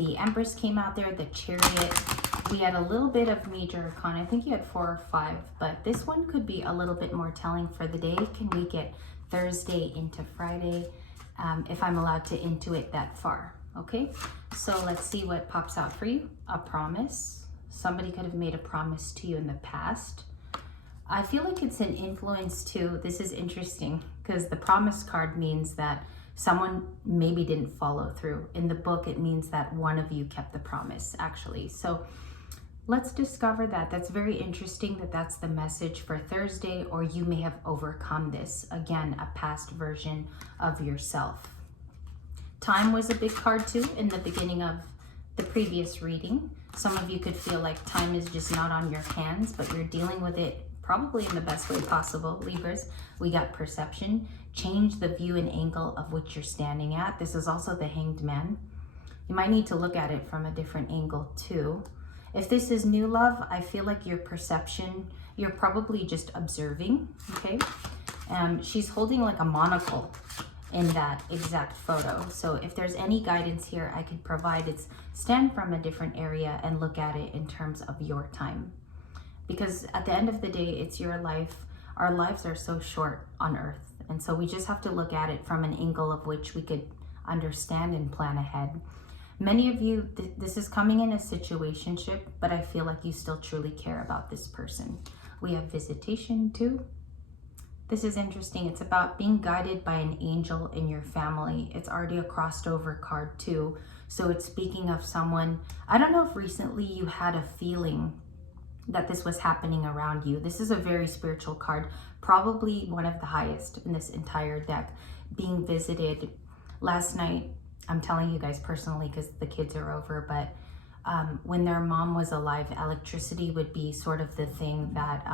The Empress came out there, the Chariot. We had a little bit of major arcana. I think you had 4 or 5, but this one could be a little bit more telling for the day. Can we get Thursday into Friday, if I'm allowed to intuit that far? Okay, so let's see what pops out for you. A promise. Somebody could have made a promise to you in the past. I feel like it's an influence too. This is interesting because the promise card means that someone maybe didn't follow through. In the book, it means that one of you kept the promise, actually. So let's discover that. That's very interesting that that's the message for Thursday, or you may have overcome this. Again, a past version of yourself. Time was a big card too in the beginning of the previous reading. Some of you could feel like time is just not on your hands, but you're dealing with it probably in the best way possible, Libras. We got perception. Change the view and angle of which you're standing at. This is also the Hanged Man. You might need to look at it from a different angle too. If this is new love, I feel like your perception, you're probably just observing, okay? She's holding like a monocle in that exact photo. So if there's any guidance here I could provide, it's stand from a different area and look at it in terms of your time. Because at the end of the day, it's your life. Our lives are so short on earth. And so we just have to look at it from an angle of which we could understand and plan ahead. Many of you, this is coming in a situationship, but I feel like you still truly care about this person. We have visitation too. This is interesting. It's about being guided by an angel in your family. It's already a crossed over card too. So it's speaking of someone. I don't know if recently you had a feeling that this was happening around you. This is a very spiritual card, probably one of the highest in this entire deck. Being visited last night, I'm telling you guys personally because the kids are over, but when their mom was alive, electricity would be sort of the thing that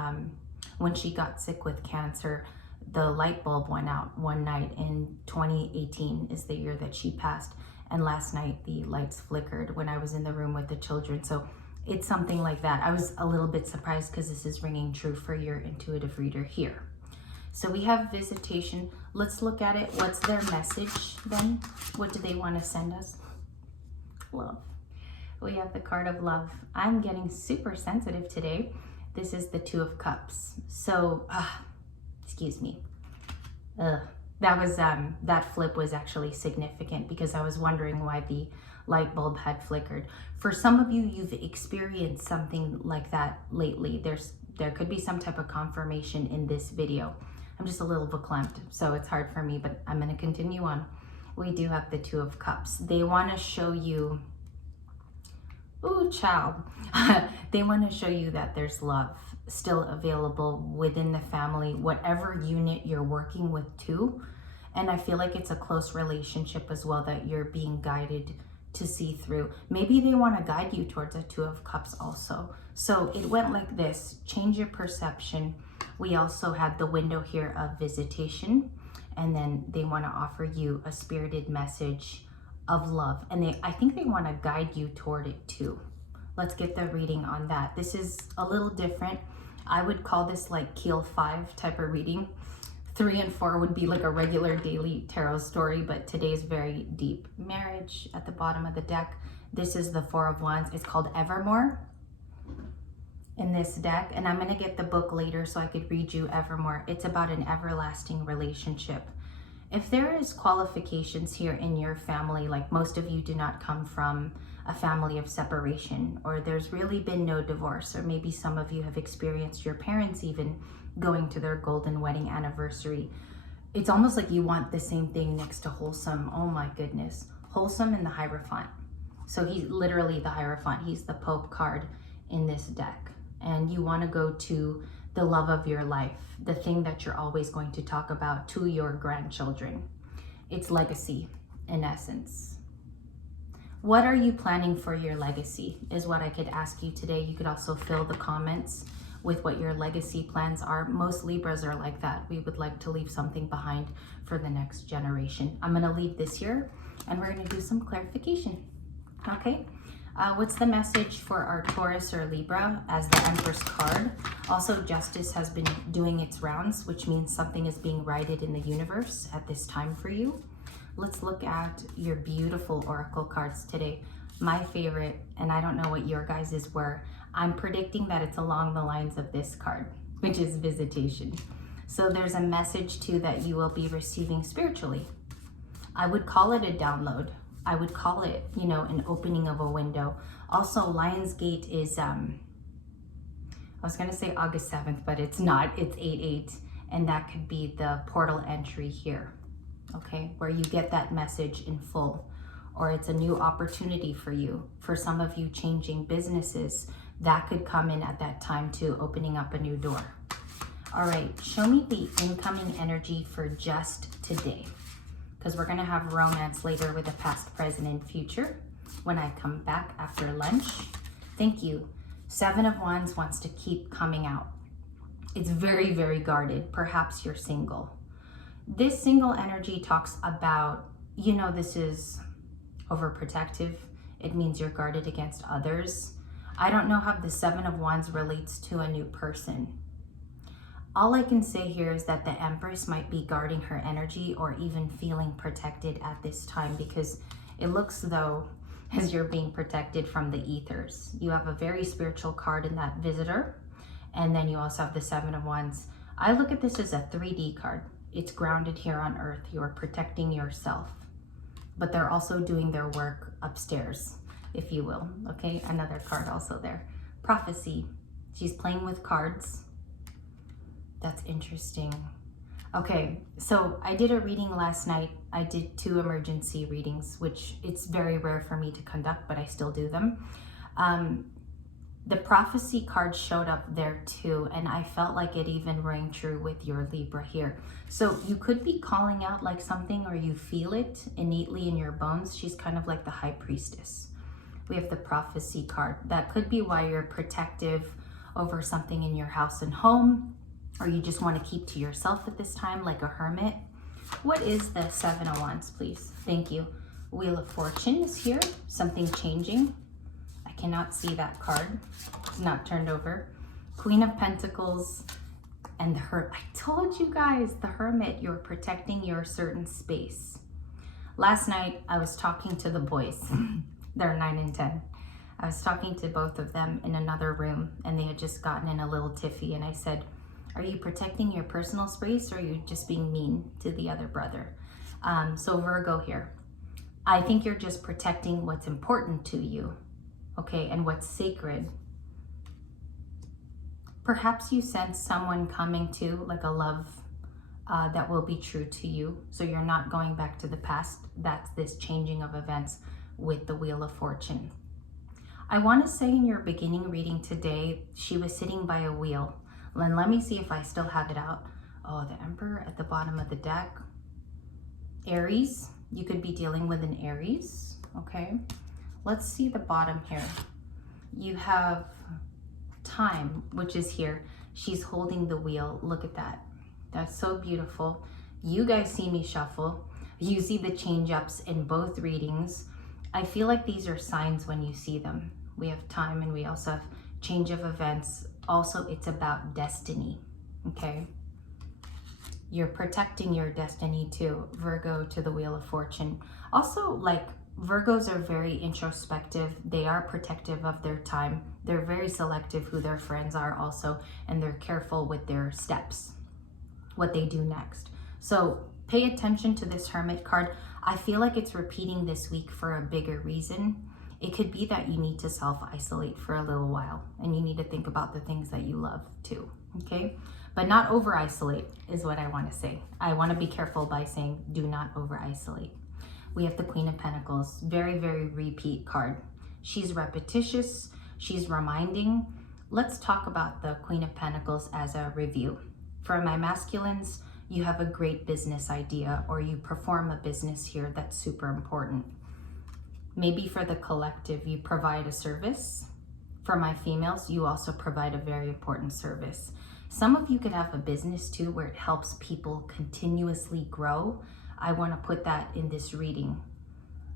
when she got sick with cancer, the light bulb went out one night in 2018 is the year that she passed. And last night the lights flickered when I was in the room with the children. So it's something like that. I was a little bit surprised because this is ringing true for your intuitive reader here. So we have visitation. Let's look at it. What's their message then? What do they want to send us? Love. We have the card of love. I'm getting super sensitive today. This is the Two of Cups. So, excuse me. That was that flip was actually significant because I was wondering why the light bulb had flickered. For some of you, you've experienced something like that lately. There could be some type of confirmation in this video. I'm just a little verklempt, so it's hard for me, but I'm going to continue on. We do have the Two of Cups. They want to show you, ooh, child. They want to show you that there's love still available within the family, whatever unit you're working with too. And I feel like it's a close relationship as well that you're being guided to see through. Maybe they want to guide you towards a Two of Cups also. So it went like this: change your perception. We also had the window here of visitation, and then they want to offer you a spirited message of love, and I think they want to guide you toward it too. Let's get the reading on that. This is a little different. I would call this like Keel 5 type of reading. 3 and 4 would be like a regular daily tarot story, but today's very deep. Marriage at the bottom of the deck. This is the Four of Wands. It's called Evermore in this deck, and I'm going to get the book later so I could read you Evermore. It's about an everlasting relationship. If there is qualifications here in your family, like most of you do not come from a family of separation, or there's really been no divorce, or maybe some of you have experienced your parents even going to their golden wedding anniversary. It's almost like you want the same thing next to Wholesome. Oh my goodness. Wholesome and the Hierophant. So he's literally the Hierophant. He's the Pope card in this deck. And you want to go to the love of your life, the thing that you're always going to talk about to your grandchildren. It's legacy in essence. What are you planning for your legacy is what I could ask you today. You could also fill the comments with what your legacy plans are. Most Libras are like that. We would like to leave something behind for the next generation. I'm going to leave this here and we're going to do some clarification. Okay. What's the message for our Taurus or Libra as the Empress card? Also, justice has been doing its rounds, which means something is being righted in the universe at this time for you. Let's look at your beautiful oracle cards today. My favorite, and I don't know what your guys's were, I'm predicting that it's along the lines of this card, which is visitation. So there's a message too that you will be receiving spiritually. I would call it a download. I would call it, you know, an opening of a window. Also, Lionsgate is, I was gonna say August 7th, but it's not, it's 8/8. And that could be the portal entry here, okay? Where you get that message in full, or it's a new opportunity for you. For some of you changing businesses, that could come in at that time too, opening up a new door. All right, show me the incoming energy for just today, because we're gonna have romance later with the past, present, and future when I come back after lunch. Thank you. 7 of Wands wants to keep coming out. It's very, very guarded. Perhaps you're single. This single energy talks about, you know, this is overprotective. It means you're guarded against others. I don't know how the 7 of Wands relates to a new person. All I can say here is that the Empress might be guarding her energy or even feeling protected at this time, because it looks though as you're being protected from the ethers. You have a very spiritual card in that Visitor, and then you also have the 7 of Wands. I look at this as a 3D card. It's grounded here on earth. You're protecting yourself, but they're also doing their work upstairs, if you will. Okay, another card also there. Prophecy. She's playing with cards. That's interesting. Okay, so I did a reading last night. I did 2 emergency readings, which it's very rare for me to conduct, but I still do them. The prophecy card showed up there too, and I felt like it even rang true with your Libra here. So you could be calling out like something, or you feel it innately in your bones. She's kind of like the High Priestess. We have the prophecy card. That could be why you're protective over something in your house and home, or you just want to keep to yourself at this time, like a hermit. What is the 7 of Wands, please? Thank you. Wheel of Fortune is here. Something changing. I cannot see that card. It's not turned over. Queen of Pentacles and the Hermit. I told you guys, the Hermit, you're protecting your certain space. Last night, I was talking to the boys. They're 9 and 10. I was talking to both of them in another room, and they had just gotten in a little tiffy, and I said, are you protecting your personal space, or are you just being mean to the other brother? So Virgo here. I think you're just protecting what's important to you, okay, and what's sacred. Perhaps you sense someone coming to, like a love that will be true to you. So you're not going back to the past. That's this changing of events with the Wheel of Fortune. I want to say in your beginning reading today, she was sitting by a wheel. And let me see if I still have it out. Oh, the Emperor at the bottom of the deck. Aries, you could be dealing with an Aries, okay? Let's see the bottom here. You have Time, which is here. She's holding the wheel. Look at that. That's so beautiful. You guys see me shuffle. You see the change ups in both readings. I feel like these are signs when you see them. We have Time, and we also have change of events. Also, it's about destiny, okay? You're protecting your destiny too, Virgo, to the Wheel of Fortune. Also, like, Virgos are very introspective. They are protective of their time. They're very selective who their friends are also, and they're careful with their steps, what they do next. So pay attention to this Hermit card. I feel like it's repeating this week for a bigger reason. It could be that you need to self-isolate for a little while, and you need to think about the things that you love too, okay? But not over-isolate is what I want to say. I want to be careful by saying do not over-isolate. We have the Queen of Pentacles, very, very repeat card. She's repetitious, she's reminding. Let's talk about the Queen of Pentacles as a review. For my masculines, you have a great business idea, or you perform a business here that's super important. Maybe for the collective, you provide a service. For my females, you also provide a very important service. Some of you could have a business too where it helps people continuously grow. I want to put that in this reading.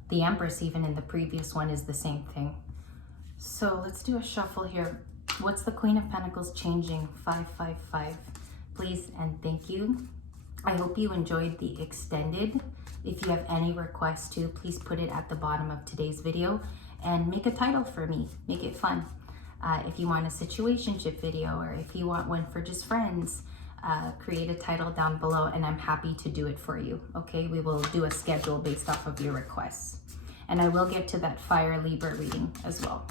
The Empress, even in the previous one, is the same thing. So let's do a shuffle here. What's the Queen of Pentacles changing? 555. Please and thank you. I hope you enjoyed the extended. If you have any requests too, please put it at the bottom of today's video. and make a title for me. Make it fun. If you want a situationship video, or if you want one for just friends, create a title down below and I'm happy to do it for you. Okay, we will do a schedule based off of your requests. And I will get to that Fire Libra reading as well.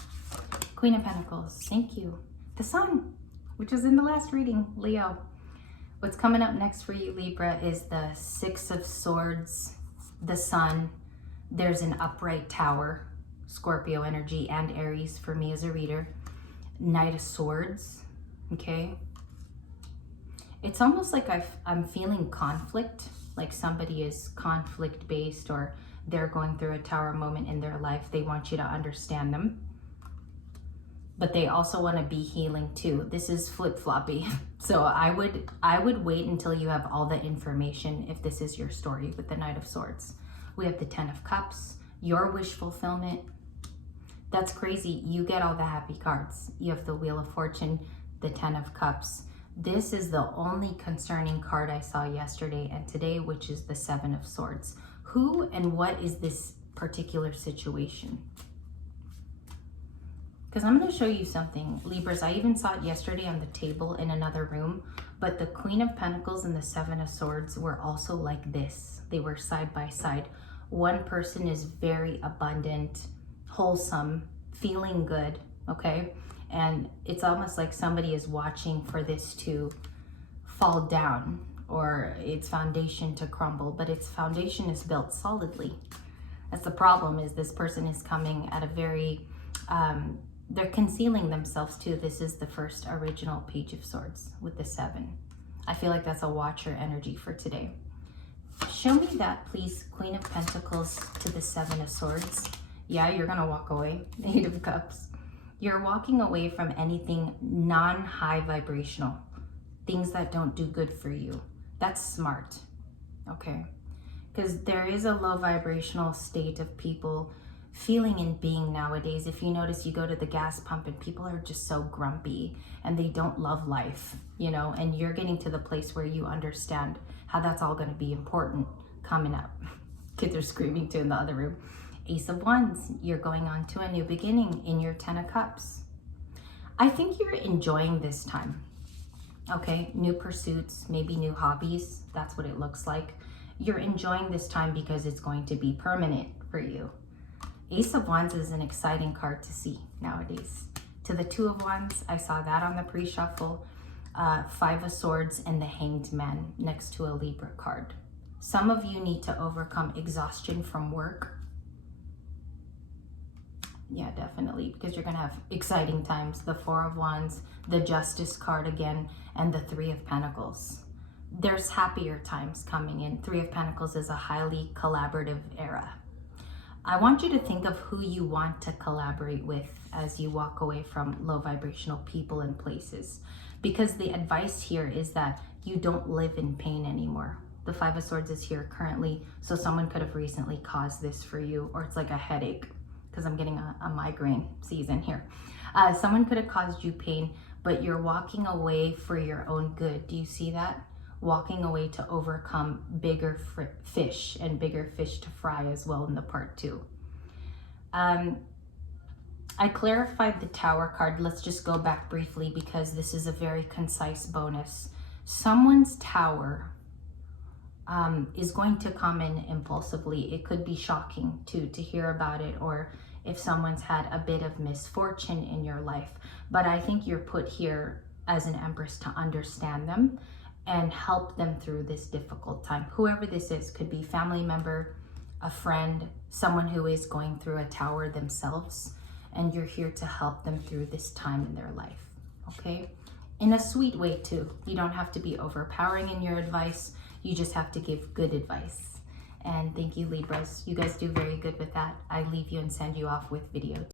Queen of Pentacles, thank you. The Sun, which was in the last reading, Leo. What's coming up next for you, Libra, is the Six of Swords, the Sun. There's an upright tower, Scorpio energy and Aries for me as a reader. Knight of Swords, okay? It's almost like I'm feeling conflict, like somebody is conflict based, or they're going through a tower moment in their life. They want you to understand them, but they also want to be healing too. This is flip-floppy. So I would wait until you have all the information if this is your story with the Knight of Swords. We have the Ten of Cups, your wish fulfillment. That's crazy. You get all the happy cards. You have the Wheel of Fortune, the Ten of Cups. This is the only concerning card I saw yesterday and today, which is the Seven of Swords. Who and what is this particular situation? Because I'm going to show you something, Libras. I even saw it yesterday on the table in another room, but the Queen of Pentacles and the Seven of Swords were also like this. They were side by side. One person is very abundant, wholesome, feeling good, okay? And it's almost like somebody is watching for this to fall down or its foundation to crumble, but its foundation is built solidly. That's the problem, is this person is coming at a very, they're concealing themselves too. This is the first original Page of Swords with the Seven. I feel like that's a watcher energy for today. Show me that, please, Queen of Pentacles to the Seven of Swords. Yeah, you're gonna walk away. Eight of Cups. You're walking away from anything non-high vibrational, things that don't do good for you. That's smart, okay? Because there is a low vibrational state of people feeling and being nowadays. If you notice, you go to the gas pump and people are just so grumpy and they don't love life, you know, and you're getting to the place where you understand how that's all going to be important coming up. Kids are screaming too in the other room. Ace of Wands, you're going on to a new beginning in your Ten of Cups. I think you're enjoying this time, okay? New pursuits, maybe new hobbies. That's what it looks like. You're enjoying this time because it's going to be permanent for you. Ace of Wands is an exciting card to see nowadays. To the Two of Wands, I saw that on the pre-shuffle. Five of Swords and the Hanged Man next to a Libra card. Some of you need to overcome exhaustion from work. Yeah, definitely, because you're going to have exciting times. The Four of Wands, the Justice card again, and the Three of Pentacles. There's happier times coming in. Three of Pentacles is a highly collaborative era. I want you to think of who you want to collaborate with as you walk away from low vibrational people and places. Because the advice here is that you don't live in pain anymore. The Five of Swords is here currently, so someone could have recently caused this for you, or it's like a headache, because I'm getting a migraine season here. Someone could have caused you pain, but you're walking away for your own good. Do you see that? Walking away to overcome bigger fish and bigger fish to fry as well in the part two. I clarified the Tower card. Let's just go back briefly because this is a very concise bonus. Someone's tower is going to come in impulsively. It could be shocking to hear about it, or if someone's had a bit of misfortune in your life. But I think you're put here as an Empress to understand them and help them through this difficult time. Whoever this is, could be family member, a friend, someone who is going through a tower themselves, and you're here to help them through this time in their life, okay? In a sweet way too. You don't have to be overpowering in your advice. You just have to give good advice. And thank you, Libras. You guys do very good with that. I leave you and send you off with video.